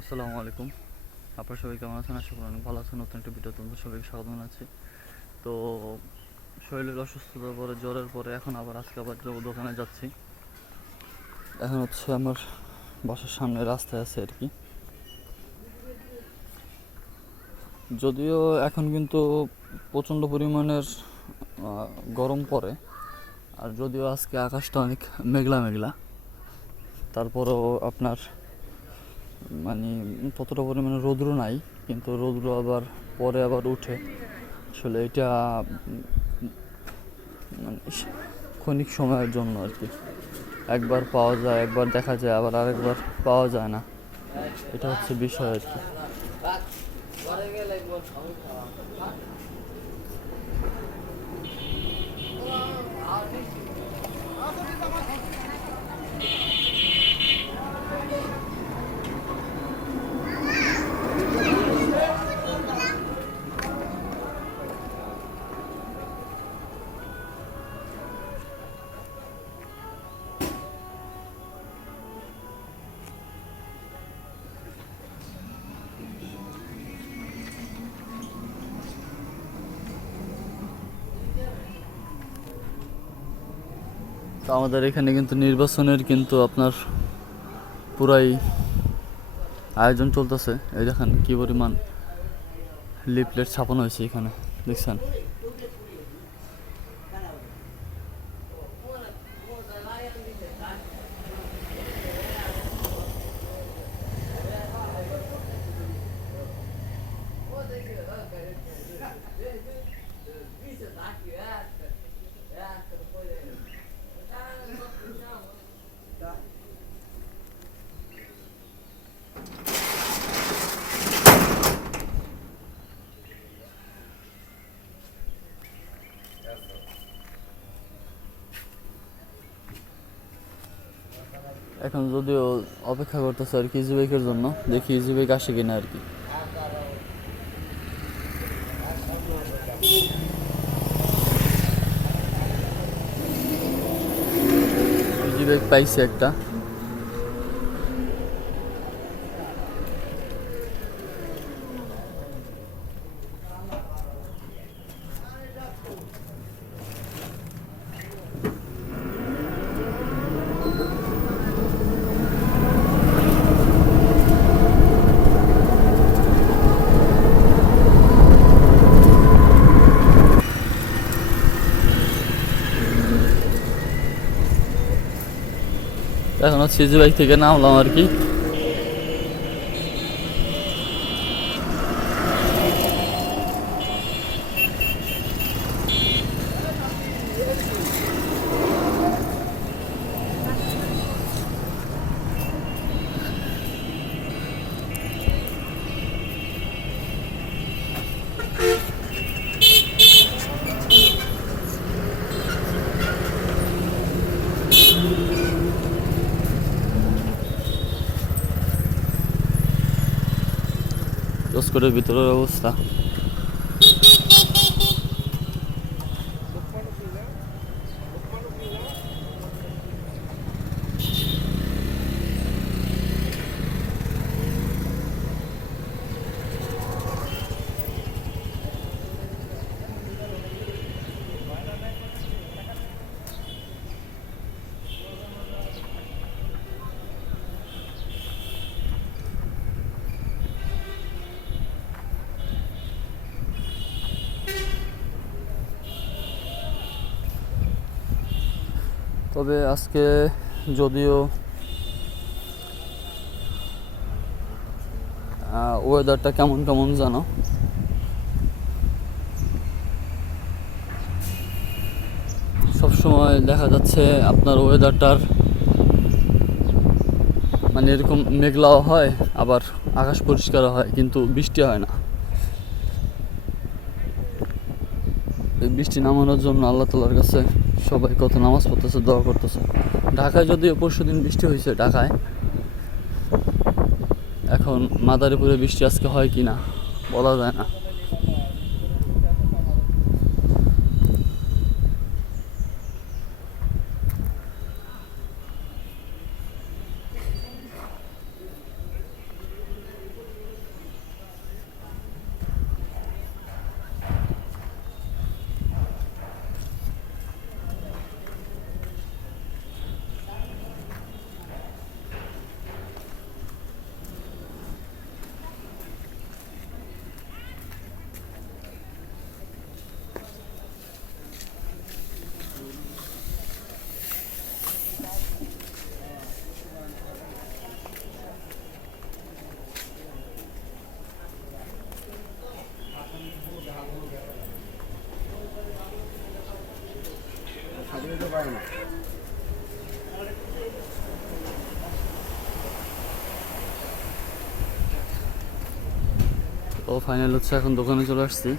আসসালামু আলাইকুম। আপনার সবাই কেমন আছেন? আশা করি অনেক ভালো আছেন। নতুন একটা ভিডিও তোমাদের সবাইকে স্বাগত জানাচ্ছি। তো, শরীরের অসুস্থতার পরে, জ্বরের পরে এখন আবার আজকে আবার দোকানে যাচ্ছি। এখন হচ্ছে আমার বাসার সামনে রাস্তায় আছে আর কি। যদিও এখন কিন্তু প্রচণ্ড পরিমাণের গরম পড়ে। আর যদিও আজকে আকাশটা অনেক মেঘলা মেঘলা তারপরেও আপনার মানে ততটা পরিমাণে রৌদ্র নাই, কিন্তু রৌদ্র আবার পরে আবার উঠে। আসলে এটা মানে ক্ষণিক সময়ের জন্য আর কি একবার পাওয়া যায়, একবার দেখা যায়, আবার আরেকবার পাওয়া যায় না। এটা হচ্ছে বিষয় আর কি তো আমাদের এখানে কিন্তু নির্বাচনের কিন্তু আপনার পুরাই আয়োজন চলতেছে। এই দেখেন কি পরিমাণ লিফলেট ছাপানো হয়েছে এখানে, দেখছেন? এখন যদিও অপেক্ষা করতেছে আর কি ইজি বাইকের জন্য, দেখি ইজি বাইক আসে কিনা আর কি। ইজি বাইক পাইছি একটা। এখন হচ্ছে বাইক থেকে নামলাম আর কি। লস্করের ভিতরের অবস্থা। তবে আজকে যদিও ওয়েদারটা কেমন কেমন জানো? সবসময় দেখা যাচ্ছে আপনার ওয়েদারটার মানে এরকম মেঘলাও হয়, আবার আকাশ পরিষ্কার হয়, কিন্তু বৃষ্টি হয় না। বৃষ্টি নামানোর জন্য আল্লাহ তালার কাছে সবাই কত নামাজ পড়তেছে, দোয়া করতেছে। ঢাকায় যদিও পরশু দিন বৃষ্টি হয়েছে ঢাকায়, এখন মাদারীপুরে বৃষ্টি আজকে হয় কি না বলা যায় না। তো ফাইনাল হচ্ছে এখন দোকানে চলে আসছি।